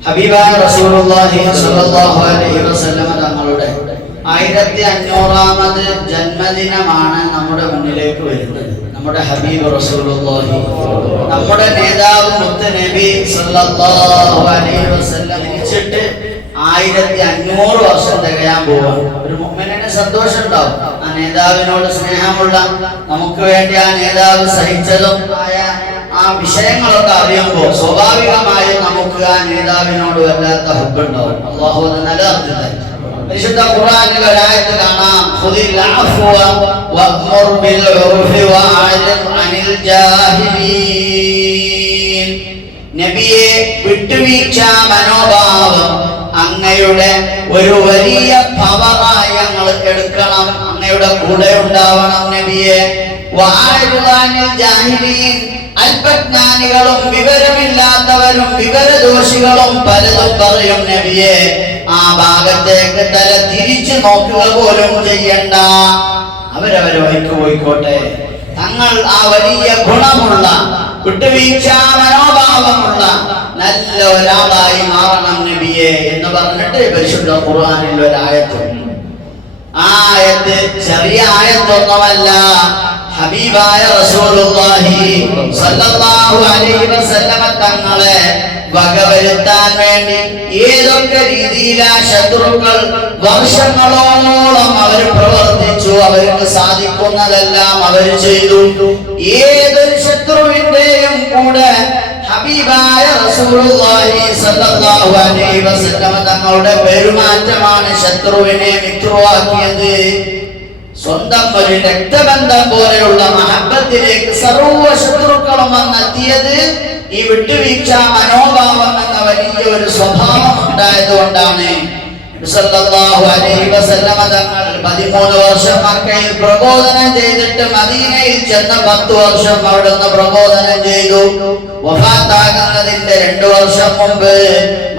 ഹബീബായ റസൂലുള്ളാഹി സ്വല്ലല്ലാഹു അലൈഹി വസല്ലമ തങ്ങളുടെ ആയിരത്തി അഞ്ഞൂറാമത് ജന്മദിനമാണ് നമ്മുടെ മുന്നിലേക്ക് വരുന്നത്. നമ്മുടെ ഹബീബ് റസൂലുള്ളാഹി. നമ്മുടെ നേതാവ് മുത്ത് നബി സ്വല്ലല്ലാഹു അലൈഹി വസല്ലം ജനിച്ചിട്ട് ആയിരത്തി അഞ്ഞൂറ് വർഷം തികയാൻ പോവാണ്. ഒരു മുഅ്മിനന് സന്തോഷം ഉണ്ടാവും ആ നേതാവിനോട് സ്നേഹമുള്ള നമുക്ക് വേണ്ടി ആ നേതാവ് സഹിച്ചതും ആയ ആ വിഷയങ്ങളൊക്കെ അറിയുമ്പോൾ സ്വാഭാവികമായും നമുക്ക് ആ നേതാവിനോട് വല്ലാത്ത ഹുബുണ്ടാവും അള്ളാഹു അത് നിലനിർത്തി പരിശുദ്ധ ഖുർആനിൽ ഒരായത്ത് കാണാം. ഖുദിൽ അഫ്വ വഅ്മർ ബിൽ ഉർഫി വഅരിദ് അനിൽ ജാഹിലീൻ. നബിയെ വിട്ടുവീഴ്ച മനോഭാവം അങ്ങയുടെ ഒരു വലിയ പവറായി ഞങ്ങൾ എടുക്കണം. അങ്ങയുടെ കൂടെ ഉണ്ടാവണം നബിയെ. വാഴുവാനിൽ ജാഹിലീൻ. അല്പജ്ഞാനികളും വിവരമില്ലാത്തവരും വിവരദോഷികളും പലതും പറയും നബിയെ. ആ ഭാഗത്തേക്ക് തല തിരിച്ചു നോക്കുക പോലും ചെയ്യണ്ട. അവരവരെ വഴിക്ക് പോയിക്കോട്ടെ. തങ്ങൾ ആ വലിയ ഗുണമുള്ള വിട്ടുവീഴ്ച മനോഭാവമുള്ള നല്ല ഒരാളായി മാറണം നബിയെ എന്ന് പറഞ്ഞിട്ട് പരിശുദ്ധ ഖുർആനിൽ ഒരായത്തുണ്ട്. ആയത്ത് ചെറിയ ആയത്തൊന്നുമല്ല. ഹബീബായ റസൂലുള്ളാഹി സല്ലല്ലാഹു അലൈഹി വസല്ലമ തങ്ങളെ വകവരുത്താൻ വേണ്ടി ഏതൊക്കെ രീതിയിലാ ശത്രുക്കൾ വർഷങ്ങളോളം അവർ പ്രവർത്തിച്ചു അവർക്ക് സാധിക്കുന്നതെല്ലാം അവർ ചെയ്തു. ഏതൊരു ശത്രുവിന്റെയും കൂടെ ഹബീബായ റസൂലുള്ളാഹി സല്ലല്ലാഹു അലൈഹി വസല്ലമ തങ്ങളുടെ പെരുമാറ്റമാണ് ശത്രുവിനെ മിത്രമാക്കിയത് സ്വന്തം ഒരു രക്തബന്ധം പോലെയുള്ള മഹബത്തിലേക്ക് സർവ ശത്രുക്കളും വന്നെത്തിയത് ഈ വിട്ടുവീഴ്ച മനോഭാവം എന്ന വലിയ ഒരു സ്വഭാവം ഉണ്ടായത് കൊണ്ടാണ്. പതിമൂന്ന് വർഷം മക്കയിൽ പ്രബോധനം ചെയ്തിട്ട് മദീനയിൽ ചെന്ന പത്ത് വർഷം അവിടുന്ന് പ്രബോധനം ചെയ്തു. വഫാത്താകുന്നതിന്റെ രണ്ടു വർഷം മുമ്പ്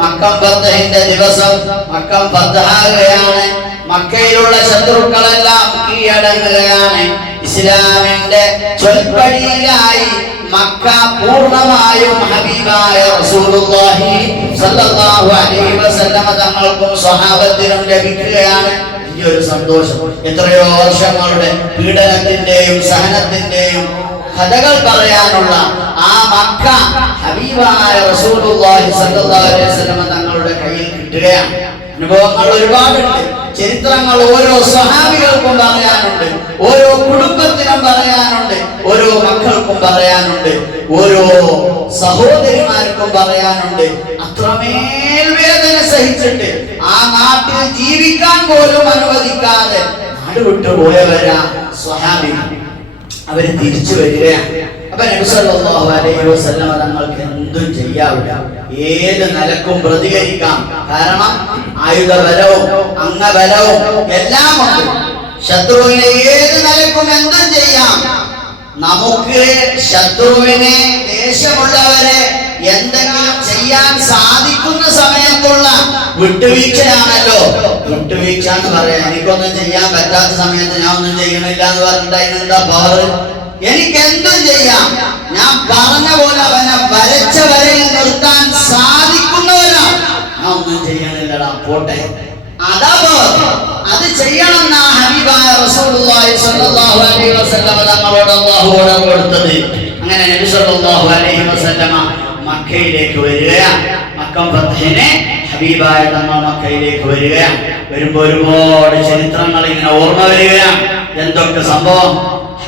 മക്കം പത്തഹിന്റെ ദിവസം മക്കം ഫത്തഹാകുകയാണ് മക്കയിലുള്ള ശത്രുക്കളെല്ലാം കീഴടങ്ങുകയാണ്. ഇസ്ലാമിന്റെ ചൊൽപ്പടിയിലായി മക്ക പൂർണമായും ഹബീബായ റസൂലുള്ളാഹി സല്ലല്ലാഹു അലൈഹി വസല്ലമ തങ്ങൾക്കും സ്വഹാബത്തിനും ലഭിക്കുകയാണ്. ഒരു സന്തോഷം. എത്രയോ വർഷങ്ങളുടെ പീഡനത്തിന്റെയും സഹനത്തിന്റെയും കഥകൾ പറയാനുള്ള ആ മക്ക ഹബീബായ റസൂലുള്ളാഹി സല്ലല്ലാഹു അലൈഹി വസല്ലമ തങ്ങളുടെ കയ്യിൽ കിട്ടുകയാണ്. അനുഭവങ്ങൾ ഒരുപാടുണ്ട്. ചരിത്രങ്ങൾ ഓരോ സഹാബികൾക്കും പറയാനുണ്ട്. ഓരോ കുടുംബത്തിനും പറയാനുണ്ട്. ഓരോ മക്കൾക്കും പറയാനുണ്ട്. ഓരോ സഹോദരിമാർക്കും പറയാനുണ്ട്. അത്രമേൽ വേദന സഹിച്ചിട്ട് ആ നാട്ടിൽ ജീവിക്കാൻ പോലും അനുവദിക്കാതെ നാട് വിട്ടു പോയവരാ സ്വഹാബികൾ. അവർ തിരിച്ചു വരികയാണ്. അപ്പൊ സല്ലല്ലാഹു അലൈഹി വസല്ലം തങ്ങൾക്ക് എന്തും ചെയ്യാവില്ല ഏത് നിലക്കും പ്രതികരിക്കാം. കാരണം ആയുധബലവും അംഗബലവും എല്ലാം ഉണ്ട്. ശത്രുവിനെ ഏത് നിലക്കും എന്തും ചെയ്യാം. നമുക്ക് ശത്രുവിനെ ദേഷ്യമുള്ളവരെ എന്തെങ്കിലും ചെയ്യാൻ സാധിക്കുന്ന സമയത്തുള്ള വിട്ടുവീഴ്ചയാണല്ലോ. വിട്ടുവീഴ്ച എന്ന് പറയാം. എനിക്കൊന്നും ചെയ്യാൻ പറ്റാത്ത സമയത്ത് ഞാൻ ഒന്നും ചെയ്യണില്ല എന്ന് പറഞ്ഞിട്ട് അതിനെന്താ പവർ എനിക്ക് എന്തും ഞാൻ പറഞ്ഞ പോലെ അവനെ വരച്ച വരയിൽ നിർത്താൻ സാധിക്കുന്നവരാണ് ഞാൻ ഒന്നും ചെയ്യണില്ലടാ പോട്ടെ. അതാ അത് ചെയ്യണം റസൂലുള്ളാഹി അലൈഹി കൊടുത്തത്. അങ്ങനെ നബി അലൈഹി വസല്ലമ മക്കയിലേക്ക് മക്കയിലേക്ക് ഒരുപാട് ചരിത്രങ്ങൾ ഇങ്ങനെ ഓർമ്മ വരികയാണ് എന്തൊക്കെ സംഭവം?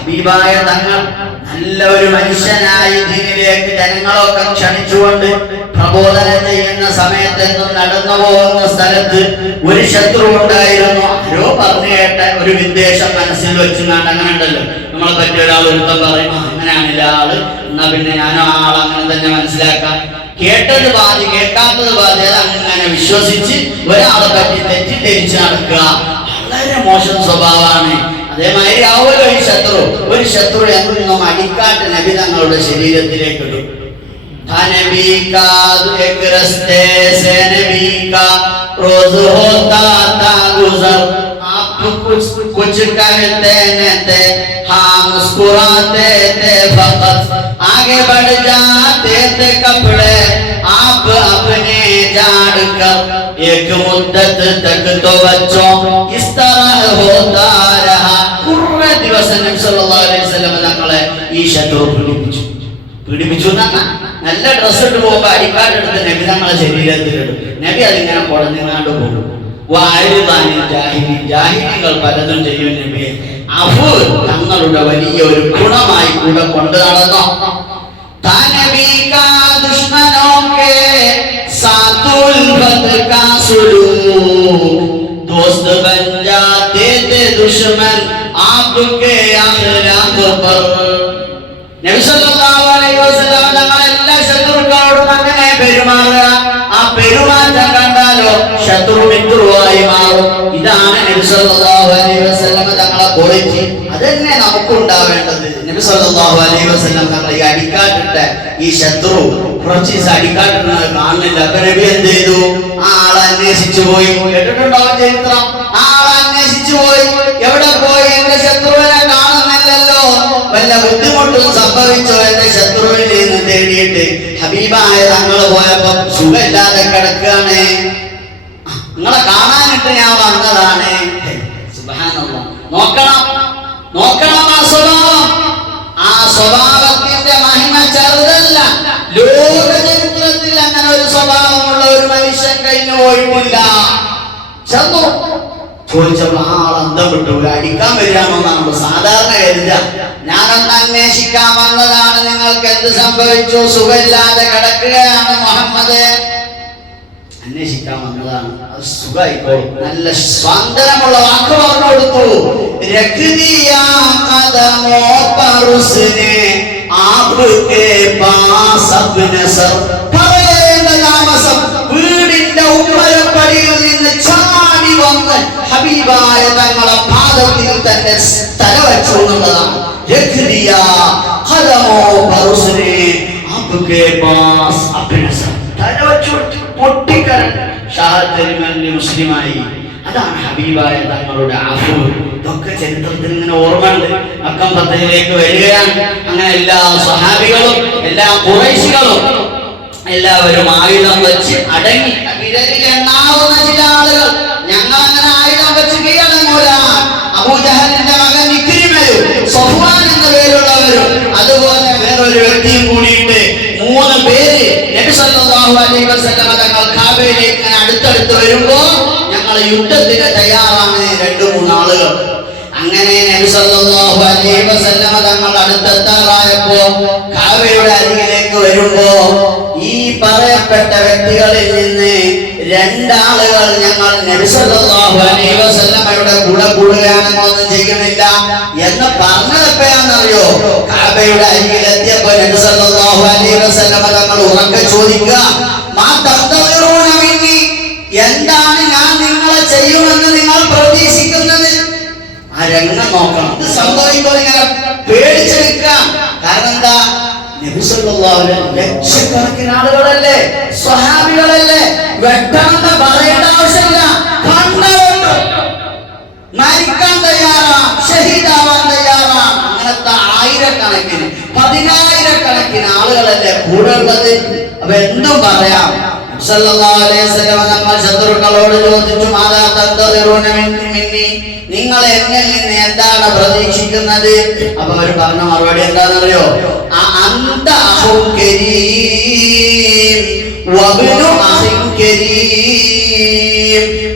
ഹബീബായ തങ്ങൾ നല്ല ഒരു മനുഷ്യനായി ദീനിലേക്ക് ജനങ്ങളൊക്കെ ക്ഷണിച്ചുകൊണ്ട് പ്രബോധനം ചെയ്യുന്ന സമയത്തെന്നും നടന്നു പോകുന്ന സ്ഥലത്ത് ഒരു ശത്രു ഉണ്ടായിരുന്നു ആരോ പറഞ്ഞു കേട്ട ഒരു വിദ്വേഷം മനസ്സിൽ വെച്ച് കണ്ട് അങ്ങനെ ഉണ്ടല്ലോ. നമ്മളെ പറ്റിയ ഒരാൾ ഒരുത്തം പറയും "ആ, അങ്ങനെയാണില്ല ആൾ. എന്നാ പിന്നെ ആ ആൾ അങ്ങനെ തന്നെ മനസ്സിലാക്കാം. കേട്ടത് ബാധി കേൾക്കാത്തത് ബാധി അങ്ങനെ വിശ്വസിച്ച് ഒരാളെ പറ്റി തെറ്റിദ്ധരിച്ച് നടക്കുക. വളരെ മോശം സ്വഭാവമാണ്. അതേമാതിരി ആവുമല്ലോ ഈ ശത്രു ഒരു ശത്രു എന്നും അടിക്കാട്ട് നബി തങ്ങളുടെ ശരീരത്തിലേക്ക് ഇടും था नबी का एक रस्ते से नबी का रोज होता था गुजर आप कुछ कुछ कहते न थे हाँ मुस्कुराते थे फकत आगे बढ़ जाते थे कपड़े आप अपने झाड़ कर एक मुद्दत तक तो बच्चों इस तरह होता रहा വസല്ലം തങ്ങളെ ഈ ശത്രു പീഡിപ്പിച്ചു. പീഡിപ്പിച്ചു നല്ല ഡ്രസ് ഇട്ട് പോകുമ്പോ അരിക്കാരെടുത്ത് നബി തങ്ങളെ ശരീരത്തിലിടും നബി അതിങ്ങനെ കുടഞ്ഞാണ്ട് പോകും. ജാഹിനികൾ പലതും ചെയ്യും നബിയെ. അഫു തങ്ങളുടെ വലിയ ഒരു ഗുണമായി കൂടെ കൊണ്ടു നടന്നോ. തനബി കാ ശത്രു മിത്രുവായി മാറും. ഇതാണ് നബി സല്ലല്ലാഹു അലൈഹി വസല്ലം തങ്ങളെ ക്വാളിറ്റി അതന്നെ നമുക്ക് ഉണ്ടാവേണ്ടത് നബി സല്ലല്ലാഹു അലൈഹി വസല്ലം തങ്ങളെ ഈ അടിക്കാട്ടിട്ട് ഈ ശത്രു കുറച്ച് ദിവസം അടിക്കാട്ടുന്നത് കാണുന്നില്ല. അപ്പൊ നബി എന്ത് ചെയ്തു? ആ ആളെ അന്വേഷിച്ചു പോയി. കേട്ടിട്ടുണ്ടാവും ചരിത്രം. ആ ആളെ അന്വേഷിച്ചു പോയി. എവിടെ പോയി? എന്റെ ശത്രുവിനെ കാണുന്നില്ലല്ലോ. വല്ല ബുദ്ധിമുട്ടും സംഭവിച്ചോ എന്റെ ശത്രുവിൽ നിന്ന് തേടിയിട്ട് ഹബീബായ തങ്ങൾ പോയപ്പോ സുഖമില്ലാതെ കിടക്കുകയാണ്. നിങ്ങളെ കാണാനിട്ട് ഞാൻ വന്നതാണ്. നോക്കണം. നോക്കണം ആ സ്വഭാവം. ആ സ്വഭാവത്തിന്റെ മഹിമ ചെറുതല്ല. ലോക ചരിത്രത്തിൽ അങ്ങനെ ഒരു സ്വഭാവമുള്ള ഒരു മനുഷ്യൻ കഴിഞ്ഞു പോയിട്ടില്ല. ചെന്നു. ചോദിച്ചപ്പോൾ ആ ആൾ അടിക്കാൻ വരികയാണെന്നാണ് സാധാരണ സാധാരണ കരുതുക. ഞാനൊന്ന് അന്വേഷിക്കാൻ വന്നതാണ്. നിങ്ങൾക്ക് എന്ത് സംഭവിച്ചു? സുഖമില്ലാതെ കിടക്കുകയാണ് മുഹമ്മദ്. അന്വേഷിക്കാൻ വന്നതാണ്. അത് സുഖമായിക്കോളും നല്ല സ്വാതന്ത്ര്യമുള്ള വാക്ക് പറഞ്ഞു കൊടുത്തു. താമസം വീടിന്റെ ഉമ്മരപ്പടിയിൽ നിന്ന് ചാടി വന്ന് ഹബീബായ തങ്ങളെ പാദത്തിൽ തന്നെ തല വെച്ചു എന്നുള്ളതാണ്. തല വെച്ചു പൊട്ടിക്കരണ്ട് ഷാഹത്തരിമല്ലി മുസ്ലിമായി. അതാണ് ഹബീബായ തങ്ങളുടെ ആഫു ഇതൊക്കെ ചരിത്രത്തിൽ ഇങ്ങനെ ഓർമ്മയുണ്ട്. അക്കം പത്തയിലേക്ക് വരികയാണ്. അങ്ങനെ എല്ലാ സഹാബികളും എല്ലാ കുറേശികളും എല്ലാവരും ആയുധം വെച്ച് അടങ്ങി വിരലിൽ എണ്ണാവുന്ന ചില ആളുകൾ. ഞങ്ങൾ അങ്ങനെ ആയുധം വെച്ച് കീഴടങ്ങൂല. അബൂജഹലിന്റെ മകൻ ഇക്രിമയും സഫ്വാൻ എന്ന പേരുള്ളവരും അതുപോലെ വേറൊരു വ്യക്തിയും കൂടിയിട്ട് മൂന്ന് പേര് നബി സല്ലല്ലാഹു അലൈഹി തങ്ങൾ കാബയിലേക്ക് ഇങ്ങനെ അടുത്തടുത്ത് വരുമ്പോ ഞങ്ങൾ യുദ്ധത്തിന് തയ്യാറാണ് രണ്ടു മൂന്നാളുകൾ. അങ്ങനെ അലൈഹി വസല്ലമ തങ്ങൾ അടുത്തെത്താറായപ്പോ കാബയുടെ അരികിലേക്ക് വരുമ്പോ ഈ പറയപ്പെട്ട വ്യക്തികളിൽ നിന്ന് രണ്ടാളുകൾ ഞങ്ങൾ നബി സല്ലല്ലാഹു അലൈഹി വസല്ലമയുടെ കൂടെ കൂടുകയാണെന്നൊന്നും ചെയ്യുന്നില്ല എന്ന് പറഞ്ഞതെപ്പോഴാണെന്നറിയോ കാബയുടെ അരികിലെത്തിയപ്പോ നബിസല്ലാഹു അലൈഹി വസല്ലമ തങ്ങൾ ഉറക്കെ ചോദിക്കുക ആ രംഗം നോക്കണം. ഇത് സംഭവിക്കുമ്പോൾ ഇങ്ങനെ പേടിച്ചു നിൽക്കുക കാരണം എന്താ? ലക്ഷക്കണക്കിന് ആളുകളല്ലേ? സ്വഹാബികളല്ലേ? വെട്ടണമെന്ന് പറയേണ്ട ആവശ്യമില്ല. കണ്ടുകൊണ്ട് മരിക്കാൻ തയ്യാറാ ഷഹീദാവാൻ തയ്യാറാ. അങ്ങനത്തെ ആയിരക്കണക്കിന് പതിനായിരക്കണക്കിന് ആളുകളല്ലേ കൂടെ ഉള്ളത്? അപ്പൊ എന്തും പറയാം. ശത്രുക്കളോട് ചോദിച്ചു നിങ്ങൾ എന്നിൽ നിന്ന് എന്താണ് പ്രതീക്ഷിക്കുന്നത്? അപ്പൊ അവർ പറഞ്ഞ മറുപടി എന്താണെന്നറിയോ?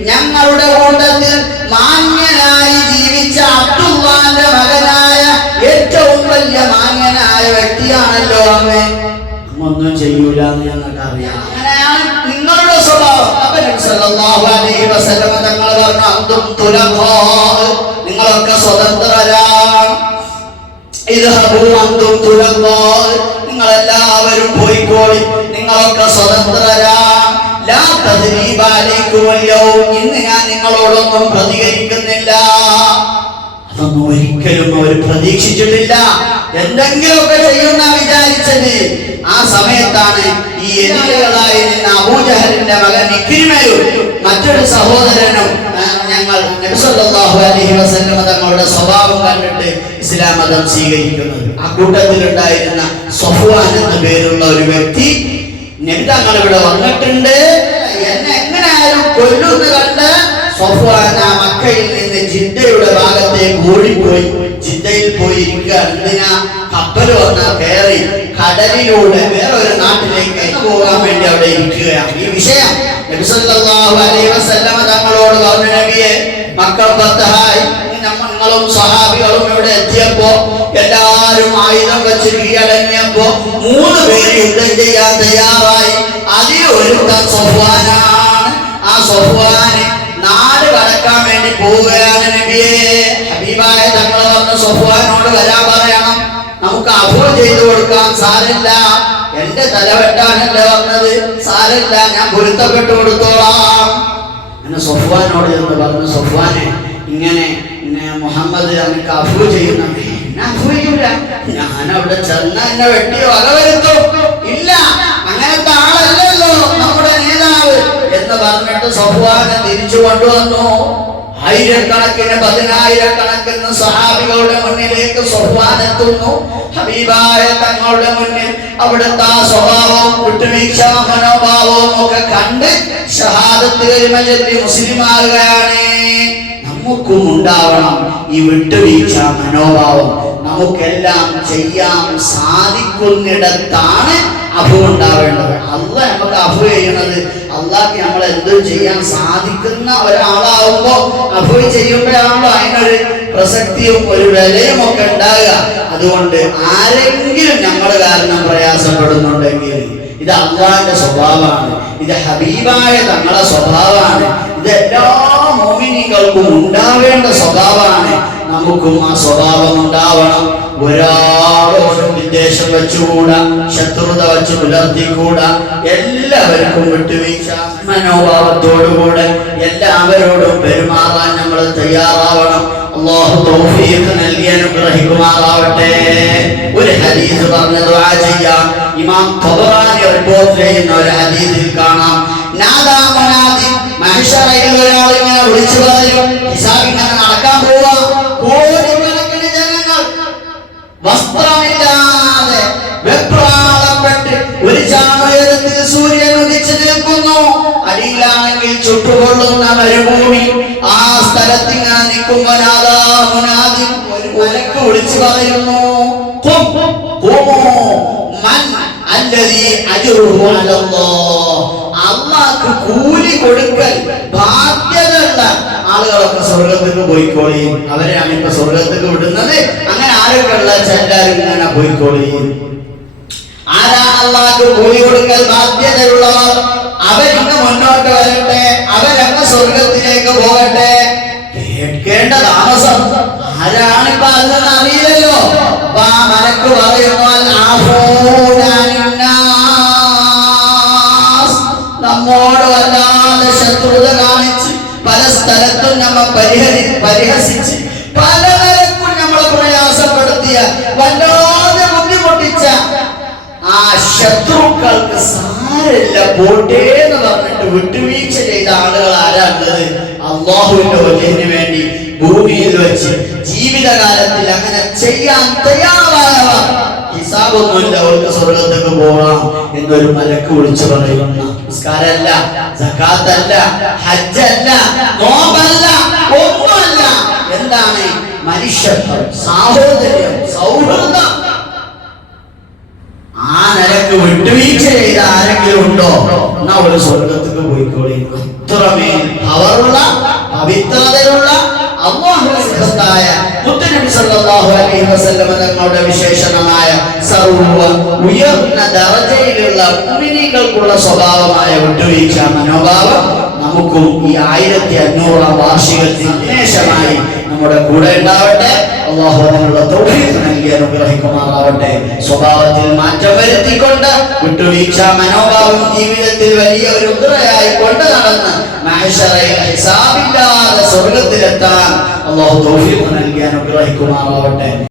ഞങ്ങളുടെ കൂട്ടത്തിൽ മാന്യനായി ജീവിച്ച അബ്ദുള്ളാന്റെ മകനായ ഏറ്റവും വലിയ മാന്യനായ വ്യക്തിയാണല്ലോ അമ്മേ. ഒന്നും ചെയ്യൂല എന്ന് ഞങ്ങൾക്ക് സല്ലല്ലാഹു അലൈഹി വസല്ലം നിങ്ങളൊക്കെ സ്വതന്ത്രരാണ് ഇദ്ഹബൂ നിങ്ങൾ എല്ലാവരും പോയിക്കോളി. നിങ്ങളൊക്കെ സ്വതന്ത്രരാ. ലാ ഇന്ന് ഞാൻ നിങ്ങളോടൊന്നും പ്രതികരിക്കുന്നില്ല അതൊന്നും ഒരിക്കലും അവർ പ്രതീക്ഷിച്ചിട്ടില്ല. എന്തെങ്കിലുമൊക്കെ ചെയ്യുന്ന വിചാരിച്ചത്. ആ സമയത്താണ് ഈ എതിരുകളായി അബൂജഹലിന്റെ മകൻ ഇക്രിമയും മറ്റൊരു സഹോദരനും ഞങ്ങൾ നബി സല്ലല്ലാഹു അലൈഹി വസല്ലം തങ്ങളുടെ സ്വഭാവം കണ്ടിട്ട് ഇസ്ലാം മതം സ്വീകരിക്കുന്നത്. ആ കൂട്ടത്തിലുണ്ടായിരുന്ന സഫുവാൻ എന്ന പേരുള്ള ഒരു വ്യക്തി നബി ഇവിടെ വന്നിട്ടുണ്ട്. സഫുവാൻ ആ മക്കയിൽ ജിദ്ദയുടെ ഭാഗത്തേക്ക് ഓടിപ്പോയി. ചിന്തയിൽ പോയി ഇരിക്കുക എന്തിനാ? കപ്പൽ വന്ന കയറി കടലിലൂടെ വേറൊരു നാട്ടിലേക്ക് പോകാൻ വേണ്ടി അവിടെ ഇരിക്കുകയാണ്. ഈ വിഷയം തങ്ങളോട് പറഞ്ഞു നബിയെ മക്ക ഫത്തഹായി നമ്മളും സഹാബികളും ഇവിടെ എത്തിയപ്പോ എല്ലാരും ആയുധം വെച്ച് കീഴടങ്ങിയപ്പോ മൂന്ന് പേര് യുദ്ധം ചെയ്യാൻ തയ്യാറായി. അതിൽ ഒരു സൊഫ്വാനാണ്. ആ സൊഫ്വാന് നാട് കടക്കാൻ വേണ്ടി പോവുകയാണ്. ഹബീബായ തങ്ങൾ വന്ന് സൊഫ്വാനോട് വരാൻ പറയണം. നമുക്ക് അഫോ ചെയ്തു കൊടുക്കാൻ സാരില്ല എന്റെ തല വെട്ടാനല്ലേ വന്നത്. സാരില്ല ഞാൻ പൊരുത്തപ്പെട്ടു കൊടുത്തോളാം. എന്ന് സൊഫ്വാനോട് എന്ന് പറഞ്ഞു സൊഫ്വാനെ ഇങ്ങനെ മുഹമ്മദ് എനിക്ക് അഫു ചെയ്യുന്ന അഫു ചെയ്യൂല. ഞാൻ അവിടെ ചെന്ന എന്നെ വെട്ടി വകവരുത്തും ഇല്ല അങ്ങനത്തെ ആളല്ലല്ലോ നമ്മുടെ നേതാവ്. എന്ന് പറഞ്ഞിട്ട് സൊഫ്വാനെ തിരിച്ചു കൊണ്ടുവന്നു. ആയിരക്കണക്കിന് പതിനായിരക്കണക്കിന് സഹാബികളുടെ മുന്നിലേക്ക് സൊഫ്വാൻ എത്തുന്നു. ഹബീബായ തങ്ങളുടെ മുന്നിൽ അവിടുത്തെ ആ സ്വഭാവവും വിട്ടുവീഴ്ച മനോഭാവവും ഒക്കെ കണ്ട് ഷഹാദത്ത് കരിമ മുസ്ലിമാകുകയാണ് നമുക്കും ഉണ്ടാവണം ഈ വിട്ടുവീഴ്ച മനോഭാവം. നമുക്കെല്ലാം ചെയ്യാൻ സാധിക്കുന്നിടത്താണ് അഭു ഉണ്ടാവേണ്ടത്. അല്ല നമുക്ക് അഭു ചെയ്യണത്. അള്ളാഹ് നമ്മൾ എന്തും ചെയ്യാൻ സാധിക്കുന്ന ഒരാളാവുമ്പോ അഭു ചെയ്യുമ്പോഴാണല്ലോ അതിനൊരു പ്രസക്തിയും ഒരു വിലയും ഒക്കെ ഉണ്ടാകുക അതുകൊണ്ട് ആരെങ്കിലും നമ്മൾ കാരണം പ്രയാസപ്പെടുന്നുണ്ടെങ്കിൽ ഇത് അള്ളാഹിന്റെ സ്വഭാവമാണ്. ഇത് ഹബീബായ തങ്ങളെ സ്വഭാവമാണ്. ഇത് എല്ലാ മോമിനികൾക്കും ഉണ്ടാവേണ്ട സ്വഭാവമാണ്. നമുക്കും ആ സ്വഭാവം ഉണ്ടാവണം. ഒരാളോടും വിദ്വേഷം വെച്ചുകൂടാ ശത്രുത വെച്ച് പുലർത്തിക്കൂടാ. എല്ലാവർക്കും വിട്ടുവീഴ്ച. മനോഭാവത്തോടുകൂടെ എല്ലാവരോടും പെരുമാറാൻ നമ്മൾ തയ്യാറാവണം. അള്ളാഹു തൗഫീഖ് നൽകി അനുഗ്രഹിക്കുമാറാവട്ടെ. ഒരു ഹദീസ് പറഞ്ഞ ദുആ ചെയ്യാം. ഇമാം ഖബറാനി റിപ്പോർട്ട് ചെയ്യുന്ന ഒരു ഹദീസിൽ കാണാം. നാദാ മനാദി മഹ്ശറയിൽ ഒരാൾ ഇങ്ങനെ വിളിച്ചു പറയും ഹിസാബ് ഇങ്ങനെ നടക്കാൻ പോവാ. വസ്ത്രമില്ലാതെ വെപ്രാളപ്പെട്ട് ഒരു ചാമയത്തിൽ സൂര്യൻ ഉദിച്ചു നിൽക്കുന്നു. അടിയിലാണെങ്കിൽ ചുട്ടുകൊള്ളുന്ന മരുഭൂമി. ആ സ്ഥലത്ത് ഇങ്ങനെ നിൽക്കുമ്പോൾ ഒരു മലക്ക് വിളിച്ചു പറയുന്നു. അള്ളാഹ്ക്ക് കൂലി കൊടുക്കൽ ബാധ്യതയുള്ള ആളുകളൊക്കെ സ്വർഗത്തേക്ക് പോയിക്കോളി. അവരെ ഇപ്പൊ സ്വർഗത്തേക്ക് വിടുന്നത്. അങ്ങനെ ആരൊക്കെ ഉള്ള ചെല്ലാരും ഇങ്ങനെ പോയിക്കോളി ആരാണ് അള്ളാഹ്ക്ക് കൂലി കൊടുക്കൽ ബാധ്യതയുള്ളവർ? അവരിന്ന് മുന്നോട്ട് വരട്ടെ അവരങ്ങ് സ്വർഗത്തിലേക്ക് പോകട്ടെ. കേൾക്കേണ്ട താമസം ആരാണ് അറിയില്ലല്ലോ? അപ്പൊ മലക്ക് പറയുന്നു "അൽ ആഫൂന നമ്മോട് വല്ലാതെ ശത്രുത കാണിച്ച് പല സ്ഥലത്തും നമ്മ പരിഹരി പരിഹസിച്ച് പല നിലക്കും നമ്മളെ പ്രയാസപ്പെടുത്തിയ വല്ലാതെ ബുദ്ധിമുട്ടിച്ച ആ ശത്രുക്കൾക്ക് സാരമില്ല. പോട്ടേ എന്ന് പറഞ്ഞിട്ട് വിട്ടുവീഴ്ച ചെയ്ത ആളുകൾ ആരാണുള്ളത് അള്ളാഹുവിന്റെ വജഹിന് വേണ്ടി ഭൂമിയിൽ വെച്ച് ജീവിതകാലത്തിൽ അങ്ങനെ ചെയ്യാൻ തയ്യാറായവർ ഹിസാബൊന്നുമില്ല അവർക്ക് സ്വർഗത്തേക്ക് പോകാം എന്നൊരു മലക്ക് വിളിച്ചു പറയുന്ന. നിസ്കാരമല്ല സക്കാത്തല്ല ഹജ്ജല്ല നോമ്പല്ല ഒന്നുമല്ല. എന്താണ് മനുഷ്യത്വം സാഹോദര്യം സൗഹൃദം? ആ നിലയ്ക്ക് വിട്ടുവീഴ്ച ചെയ്ത ആരെങ്കിലും ഉണ്ടോ? എന്നാ ഒരു സ്വർഗത്തേക്ക് പോയിക്കോളി. അത്രമേ പവറുള്ള പവിത്രതയുള്ള മുത്തനബി സല്ലല്ലാഹു അലൈഹി തങ്ങളുടെ വിശേഷണമായ സർവ ഉയർന്ന ദർജയിലുള്ള മുഅ്മിനീകൾക്കുള്ള സ്വഭാവമായ വിട്ടുവീഴ്ച മനോഭാവം നമുക്കും ഈ ആയിരത്തി അഞ്ഞൂറാം വാർഷികത്തിന് വിശേഷമായി നമ്മുടെ കൂടെ ഉണ്ടാവട്ടെ. അള്ളാഹു നമ്മളുടെ തൗഫീഖ് അനുഗ്രഹിക്കുമാറാവട്ടെ. സ്വഭാവത്തിൽ മാറ്റം വരുത്തിക്കൊണ്ട് വിട്ടുവീഴ്ച മനോഭാവം ജീവിതത്തിൽ വലിയ ഒരു ഉദ്രയായി കൊണ്ട് നടന്ന് ഹിസാബില്ലാതെ സ്വർഗത്തിലെത്താൻ അള്ളാഹു തൗഫീഖ് നൽകി അനുഗ്രഹിക്കുമാറാവട്ടെ.